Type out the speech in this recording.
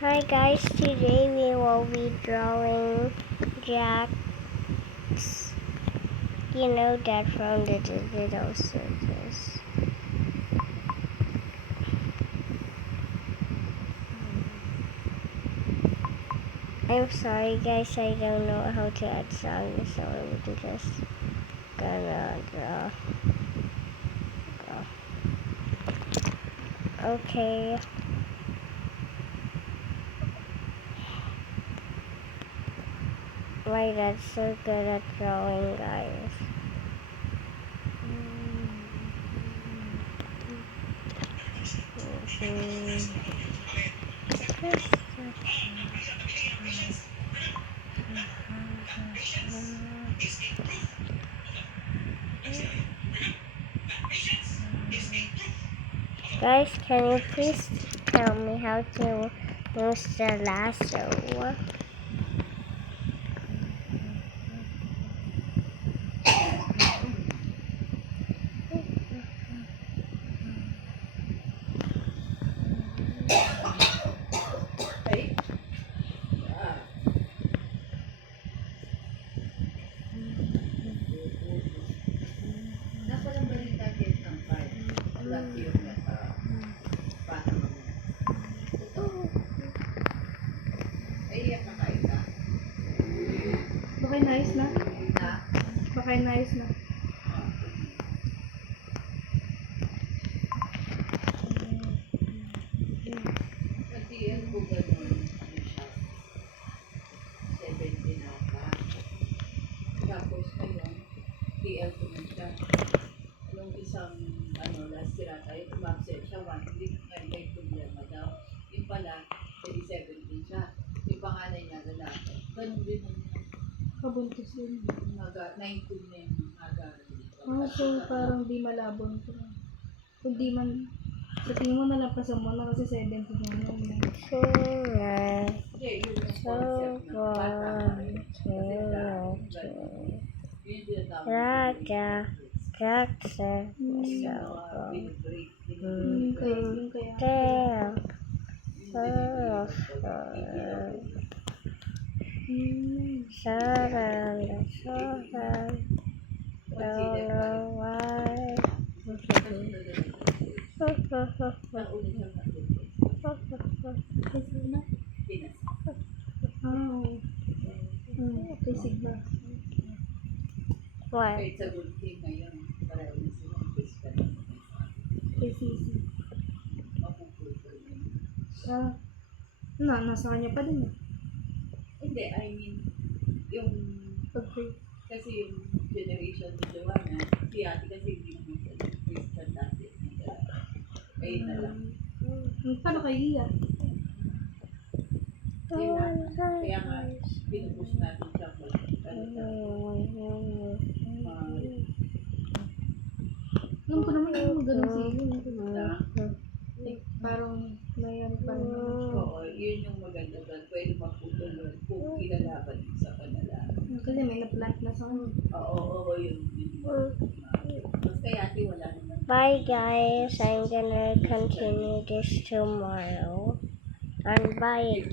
Hi guys, today we will be drawing Jack's, you know that from the Digital Circus. I'm sorry guys, I don't know how to add songs, so I'm just gonna draw. Okay. My dad's so good at drawing, guys. Guys, can you please tell me how to use the lasso? Bakay nice na? Bakay nice na. TL ko gano'n, ano siya, 70 na ka. Tapos ngayon, TL ko na siya. Anong isang, last year tayo, umabsent siya, 1 week, ngayon may problema daw. Yung pala, 17 siya. Yung panganay niya, lalaki. Ganun din ang Kabuntis din. 19 na yung So parang di malabon ko. Kung di man, sa tingin mo nalampasan mo na kasi 70 na yun. Hindi, yung concept ng bata pa rin. Kasi dahil, ganun. Yun yung tinatawag na Jackson. binibreak. Yung kaya. Don't know why. Kasi na? Kay Sigma. What? Kahit sa good thing ngayon, pareho na silang fiscal. Kay Sisi. Mapupulpul Na, nasa kanya pa din. Hindi, I mean, yung, kasi yung generation ni Joanna, si ate kasi hindi naman sa fiscal dati. Ayun na lang. Paano kay Iya? Kaya nga, pinupush natin siya po. Alam ko naman yung ganun si Iyo. Na, Parang may ano pa rin. oo, yun yung maganda doon. Pwede maputol doon kung ilalaban sa panalaman. Kasi may na-plant na sa kanya. Oo, yun. Mas kaya ate wala naman. Bye guys, I'm gonna continue this tomorrow. And bye.